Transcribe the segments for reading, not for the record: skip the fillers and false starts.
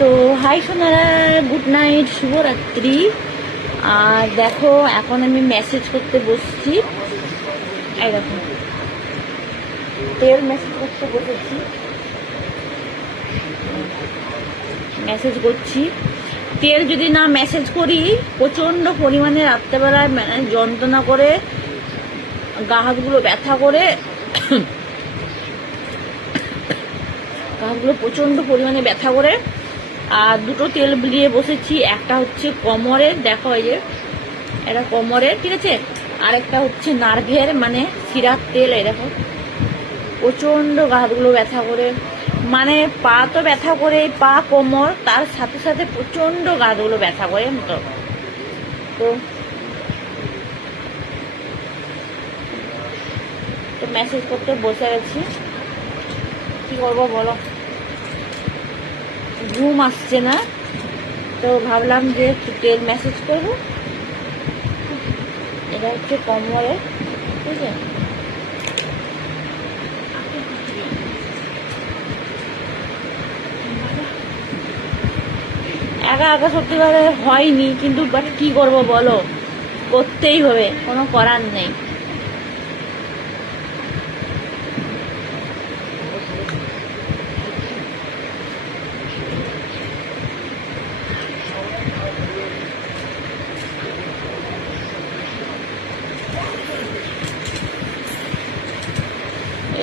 তো high Sonara, good night, শুভরাত্রি। আর দেখো এখন আমি মেসেজ করতে বসছি। এই দেখো তেল মেসেজ করতে বসেছি, মেসেজ করছি। তেল যদি না মেসেজ করি প্রচণ্ড পরিমাণে রাত্রেবেলায় যন্ত্রণা করে, গা হাতগুলো ব্যথা করে, গা হাতগুলো প্রচণ্ড পরিমাণে ব্যথা করে। আর দুটো তেল দিয়ে বসেছি, একটা হচ্ছে কোমরের, দেখো এই যে এটা কোমরের, ঠিক আছে। আর একটা হচ্ছে নার্ভের, মানে শিরার তেল। এই দেখো প্রচণ্ড গা হাতগুলো ব্যথা করে, মানে পা তো ব্যথা করে, পা কোমর, তার সাথে সাথে প্রচণ্ড গা হাতগুলো ব্যথা করে তো তো মেসেজ করতে বসে গেছি, কি করবো বলো, ঘুম আসছে না, তো ভাবলাম যে একটু তেল মেসেজ করবো। এটা হচ্ছে কোমরে, ঠিক আছে। একা একা সত্যিভাবে হয়নি, কিন্তু বাট কি করবো বলো, করতেই হবে, কোনো করার নেই।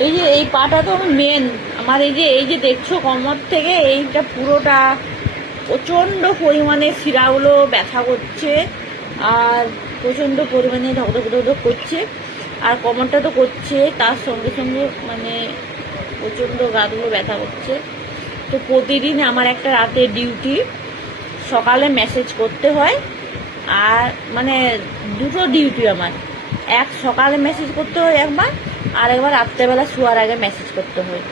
এই যে এই পাটা তো মেন আমার, এই যে দেখছো কোমর থেকে এইটা পুরোটা প্রচণ্ড পরিমাণে শিরাগুলো ব্যথা করছে, আর প্রচণ্ড পরিমাণে ধকধক ধকধক করছে, আর কোমরটা তো করছে, তার সঙ্গে সঙ্গে মানে প্রচণ্ড গাগুলো ব্যথা করছে। তো প্রতিদিন আমার একটা রাতে ডিউটি, সকালে মেসেজ করতে হয়, আর মানে দুটো ডিউটি আমার, এক সকালে মেসেজ করতে হয় একবার, আর একবার রাত্রেবেলা শোয়ার আগে মেসেজ করতে হয়।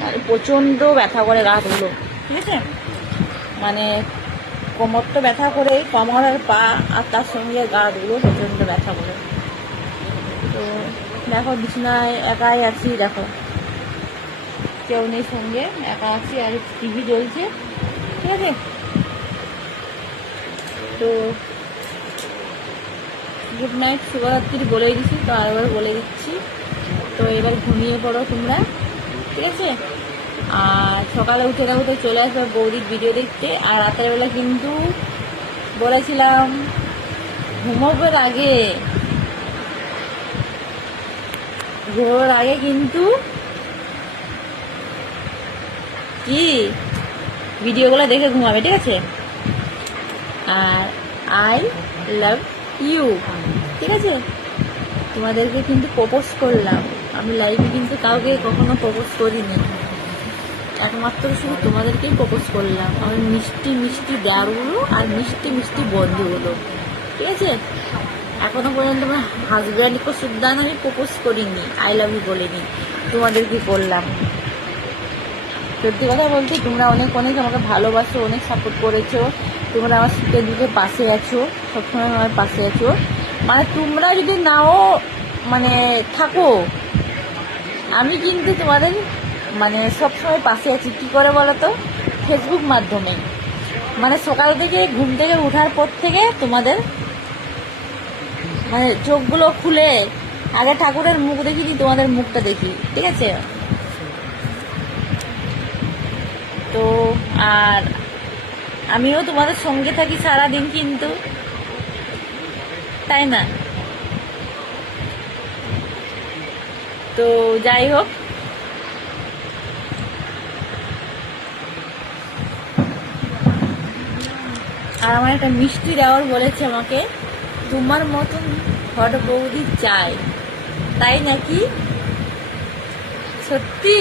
মানে প্রচণ্ড ব্যথা করে গাগুলো, ঠিক আছে। মানে কোমর তো ব্যথা করে, কোমর আর পা, আর তার সঙ্গে গাগুলো প্রচণ্ড ব্যথা করে। তো দেখো বিছানায় একাই আছি, দেখো কেউ নেই সঙ্গে, একা আছি, আর টিভি জ্বলছে, ঠিক আছে। তো গুড নাইট, শুভরাত্রি বলেই দিচ্ছি, তো আরেকবার বলে দিচ্ছি। তো এবার ঘুমিয়ে পড়ো তোমরা, ঠিক আছে। আর সকালে উঠে তো চলে আসবে বৌদির ভিডিও দেখতে। আর রাতের বেলা কিন্তু বলেছিলাম ঘুমাবার আগে কিন্তু কি ভিডিওগুলো দেখে ঘুমাবে, ঠিক আছে। আর আই লাভ ইউ, ঠিক আছে। তোমাদেরকে কিন্তু প্রপোজ করলাম, আমি লাইভে কিন্তু কাউকে কখনো প্রপোজ করিনি, একমাত্র শুধু তোমাদেরকেই প্রপোজ করলাম, আমার মিষ্টি মিষ্টি দেওয়ারগুলো আর মিষ্টি মিষ্টি বন্ধুগুলো, ঠিক আছে। এখনো পর্যন্ত আমার হাজব্যান্ডকে সুদ্ধা আমি প্রপোজ করিনি, আই লাভ ইউ বলিনি, তোমাদেরকে করলাম। সত্যি কথা বলতে তোমরা অনেক অনেক আমাকে ভালোবাসো, অনেক সাপোর্ট করেছো, তোমরা আমার সুখে দুঃখে পাশে আছো, সবসময় আমার পাশে আছো। মানে তোমরা যদি নাও মানে থাকো, আমি কিন্তু তোমাদের মানে সবসময় পাশে আছি। কি করে বলো তো, ফেসবুক মাধ্যমে, মানে সকাল থেকে ঘুম থেকে ওঠার পর থেকে তোমাদের মানে চোখগুলো খুলে আগে ঠাকুরের মুখ দেখিনি, তোমাদের মুখটা দেখি, ঠিক আছে। তো আর আমিও তোমাদের সঙ্গে থাকি সারাদিন, কিন্তু তাই না। তো যাই হোক, আর আমার একটা মিষ্টি দেওয়ার বলেছে আমাকে, তোমার মতন হট বৌদি চাই, তাই নাকি? সত্যি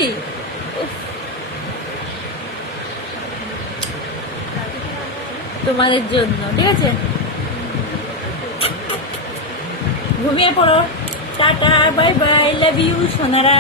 তোমাদের জন্য, ঠিক আছে। ঘুমিয়ে পড়ো, tata, bye bye, love you Sonara.